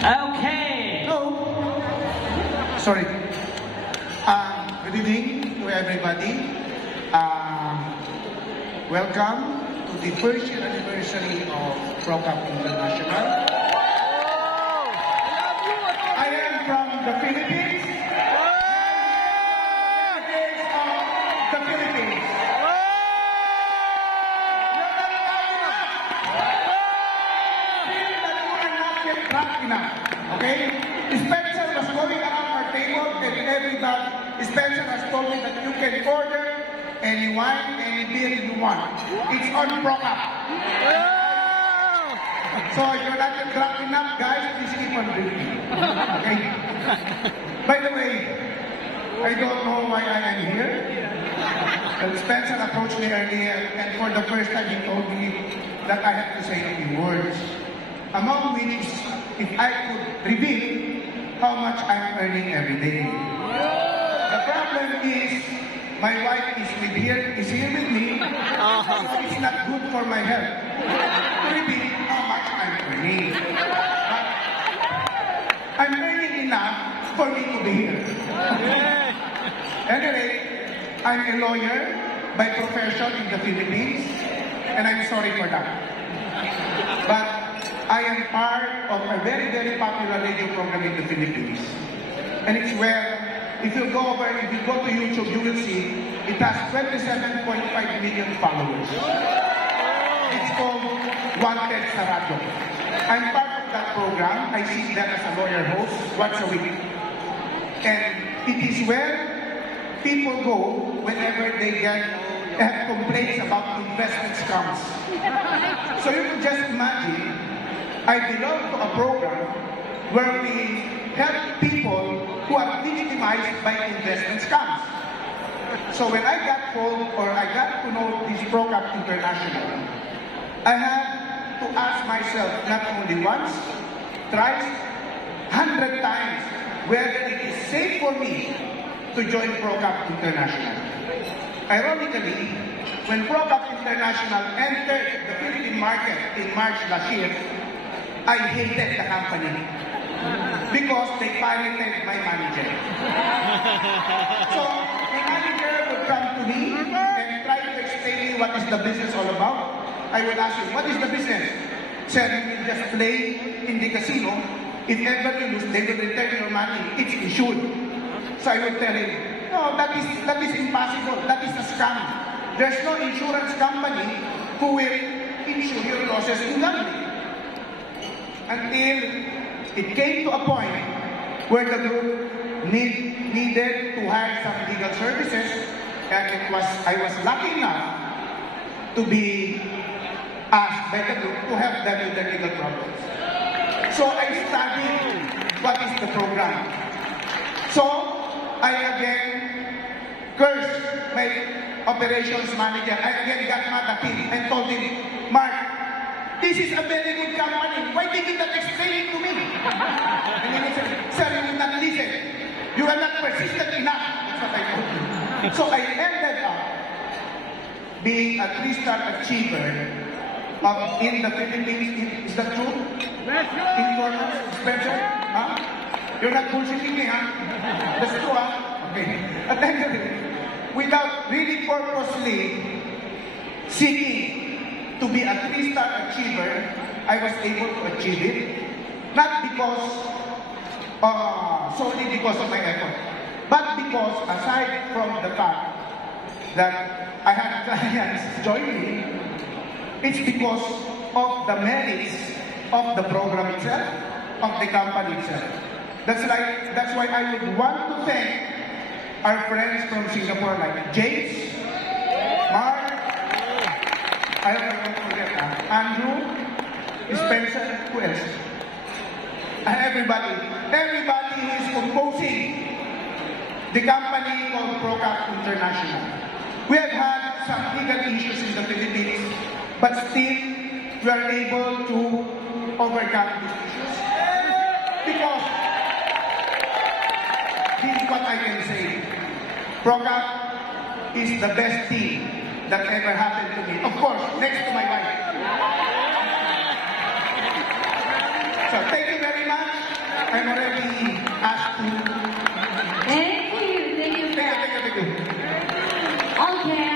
Okay. Hello. Sorry. Good evening to everybody. Welcome to the first year anniversary of ProCap International. I am from the Philippines. The Philippines. Okay? Spencer was going around our table and everybody, Spencer has told me that you can order any wine, any beer you want. It's on ProCap. So if you're not yet drunk enough, guys, please keep on drinking. Okay? By the way, I don't know why I am here. Spencer approached me earlier and for the first time he told me that I have to say a few words. Among which, if I could reveal how much I'm earning every day. The problem is, my wife is here with me, so it's not good for my health to reveal how much I'm earning. But I'm earning enough for me to be here. Anyway, I'm a lawyer by profession in the Philippines, and I'm sorry for that. But I am part of a very, very popular radio program in the Philippines. And it's where, if you go to YouTube, you will see it has 27.5 million followers. It's called Wanted sa Radyo. I'm part of that program. I sit there as a lawyer host once a week. And it is where people go whenever they have complaints about investment scams. So you can just imagine, I belong to a program where we help people who are victimized by investment scams. So when I got told or I got to know this ProCap International, I had to ask myself not only once, thrice, 100 times whether it is safe for me to join ProCap International. Ironically, when ProCap International entered the Philippine market in March last year, I hated the company because they pirated my manager. So the manager would come to me and try to explain me what is the business all about. I would ask him, what is the business? Sir, you will just play in the casino. If ever you lose, they will return your money. It's insured. So I would tell him, no, that is impossible. That is a scam. There's no insurance company who will insure your losses in gambling. Until it came to a point where the group needed to hire some legal services, and I was lucky enough to be asked by the group to help them with their legal problems. So I studied what is the program. So I again cursed my operations manager. I again got mad at him and told him, Mark, this is a very good company. Why did you not explain it to me? And then he said, sir, you will not listen. You are not persistent enough. That's what I told him. So I ended up being a 3-star achiever in the Philippines. Is that true? Informants, Spencer? Huh? You're not bullshitting me, huh? That's true, huh? Okay. At the end of it, without really purposely seeking to be a 3-star achiever, I was able to achieve it. Not because, solely because of my effort, but because aside from the fact that I had clients join me, it's because of the merits of the program itself, of the company itself. That's why I would want to thank our friends from Singapore like James, Mark, I don't forget Andrew, Spencer, who else? Everybody who is composing the company called ProCap International. We have had some legal issues in the Philippines, but still we are able to overcome these issues. Because this is what I can say. ProCap is the best team that ever happened to me. Of course, next to my wife. So thank you very much. I'm already asked to. Thank you. Thank you. Thank you. Okay.